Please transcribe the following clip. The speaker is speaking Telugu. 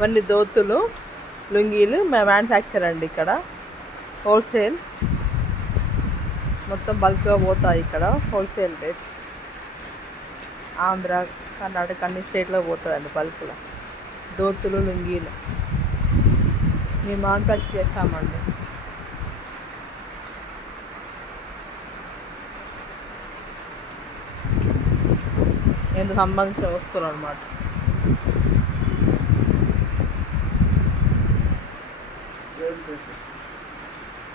ఇవన్నీ దోతులు లుంగీలు మ్యానుఫ్యాక్చర్ అండి. ఇక్కడ హోల్సేల్ మొత్తం బల్క్గా పోతాయి. ఇక్కడ హోల్సేల్ రేట్స్ ఆంధ్ర కర్ణాటక అన్ని స్టేట్లో పోతుందండి బల్క్లో. దోతులు లుంగీలు మేము మ్యానుఫ్యాక్చర్ చేస్తామండి. ఎంత సంబంధించిన వస్తువులు అనమాట.